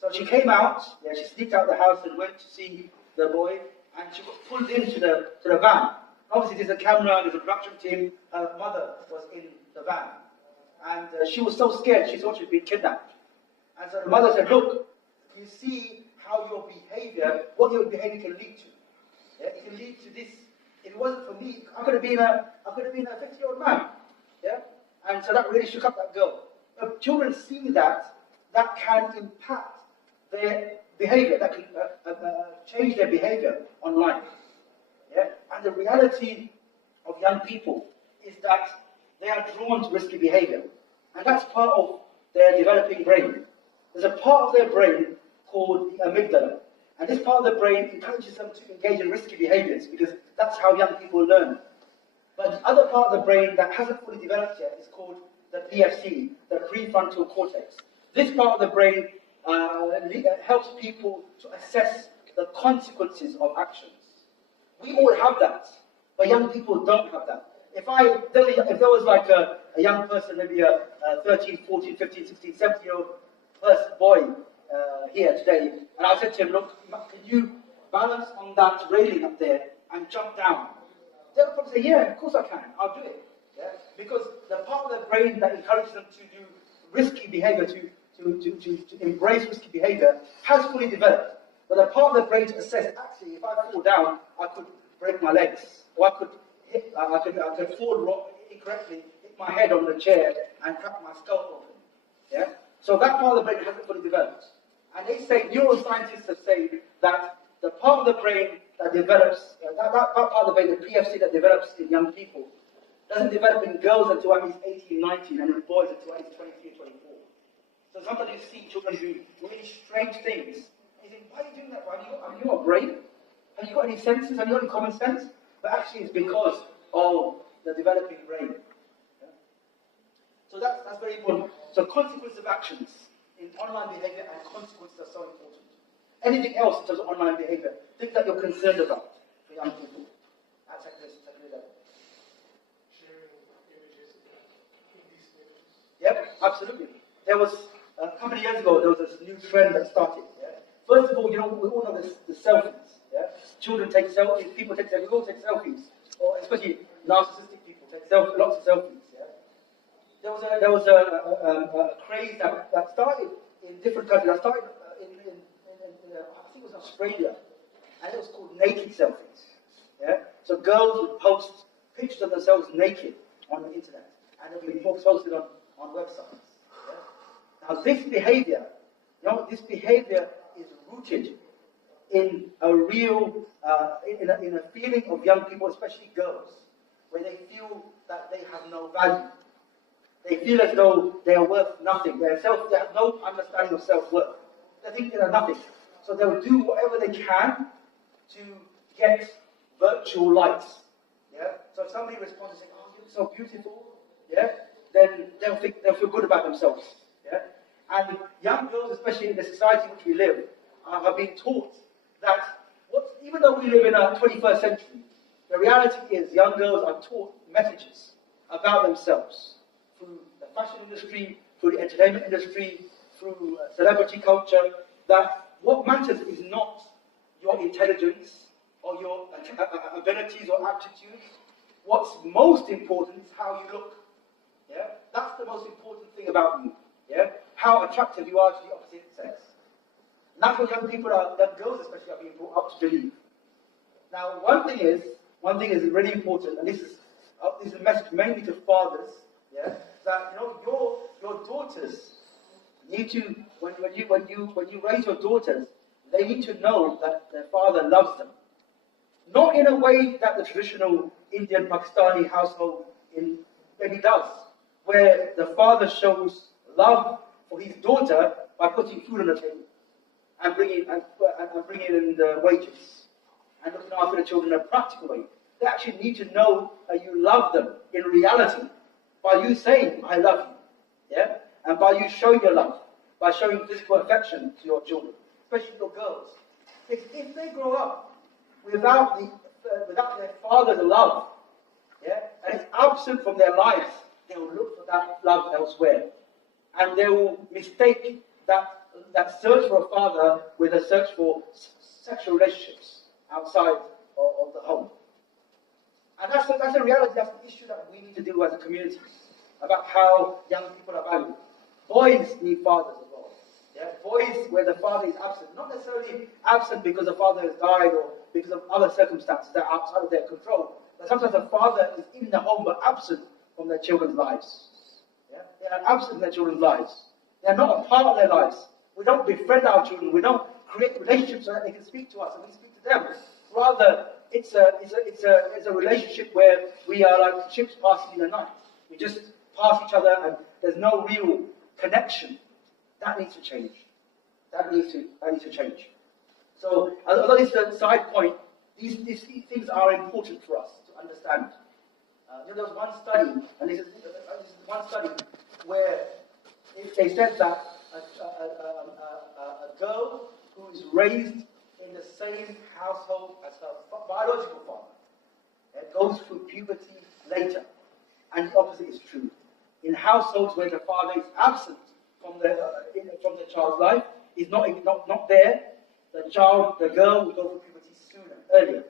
So she came out. Yeah, she sneaked out the house and went to see the boy. And she got pulled into the van. Obviously, there's a camera, there's a production team. Her mother was in the van. And she was so scared, she thought she'd been kidnapped. And so the mother said, look, you see how your behavior, what your behavior can lead to. Yeah? It can lead to this. If it wasn't for me, I could have been a 50-year-old man. Yeah? And so that really shook up that girl. If children see that can impact their behavior, that can change their behavior online. Yeah? And the reality of young people is that they are drawn to risky behavior. And that's part of their developing brain. There's a part of their brain called the amygdala. And this part of the brain encourages them to engage in risky behaviors because that's how young people learn. But the other part of the brain that hasn't fully developed yet is called the PFC, the prefrontal cortex. This part of the brain helps people to assess the consequences of actions. We all have that, but young people don't have that. If there was like a young person, maybe a 13, 14, 15, 16, 17-year-old boy here today, and I said to him, look, can you balance on that railing up there and jump down? They'll probably say, yeah, of course I can, I'll do it. Yeah? Because the part of the brain that encourages them to do risky behavior, to embrace risky behavior, has fully developed. But the part of the brain to assess, actually, if I fall down, I could break my legs, or I could fall incorrectly, hit my head on the chair, and crack my skull open. Yeah? So that part of the brain hasn't fully developed. And they say, neuroscientists have said that the part of the brain that develops, that part of the brain, the PFC that develops in young people, doesn't develop in girls until at least 18, 19, and in boys until at least 23, 24. So sometimes you see children do really strange things. You think, why are you doing that? Have you got a brain? Have you got any senses? Have you got any common sense? But actually it's because of the developing brain. Yeah? So that's very important. So consequences of actions in online behavior and consequences are so important. Anything else in terms of online behavior, things that you're concerned about for young people at secondary level. Sharing images in these images. Yep, absolutely. There was, a couple of years ago, there was this new trend that started. Yeah? First of all, we all know the selfies. Yeah? Children take selfies, people take selfies, we all take selfies. Or especially narcissistic people take lots of selfies. Yeah? There was a craze that started in different countries. That started in I think it was Australia, and it was called naked selfies. Yeah? So girls would post pictures of themselves naked on the internet, and they would be posted on websites. Yeah? Now this behavior is rooted in a real, in a feeling of young people, especially girls, where they feel that they have no value. They feel as though they are worth nothing. They have no understanding of self-worth. They think they are nothing. So they'll do whatever they can to get virtual likes. Yeah? So if somebody responds and says, oh, you look so beautiful, yeah, then they'll feel good about themselves. Yeah? And young girls, especially in the society in which we live, have been taught that even though we live in a 21st century, the reality is young girls are taught messages about themselves through the fashion industry, through the entertainment industry, through celebrity culture, that what matters is not your intelligence or your abilities or aptitudes. What's most important is how you look. Yeah? That's the most important thing about you. Yeah? How attractive you are to the opposite sex. And that's what young girls especially are being brought up to believe. Now, one thing is really important, and this is a message mainly to fathers, yeah, that your daughters need to, when you raise your daughters, they need to know that their father loves them. Not in a way that the traditional Indian Pakistani household maybe does, where the father shows love for his daughter by putting food on the table and bringing in the wages and looking after the children in a practical way. They actually need to know that you love them in reality by you saying, I love you. Yeah? And by you showing your love, by showing physical affection to your children, especially your girls. If they grow up without their father's love, yeah, and it's absent from their lives, they will look for that love elsewhere. And they will mistake that search for a father with a search for sexual relationships outside of the home. And that's a reality, that's the issue that we need to do as a community, about how young people are valued. Boys need fathers as well. Yeah? Boys where the father is absent, not necessarily absent because the father has died or because of other circumstances that are outside of their control. But sometimes the father is in the home but absent from their children's lives. Yeah? They are absent in their children's lives. They are not a part of their lives. We don't befriend our children. We don't create relationships so that they can speak to us and we speak to them. Rather, it's a relationship where we are like ships passing in the night. We just pass each other and there's no real connection. That needs to change. That needs to change. So, although this is a side point, these things are important for us to understand. There was one study, and this is one study where they said that a girl who is raised in the same household as her biological father goes through puberty later, and the opposite is true. In households where the father is absent from the child's life, is not there, the girl will go through puberty earlier.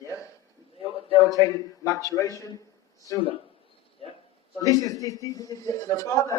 Yeah, they'll attain maturation sooner. Yeah, so this is the father.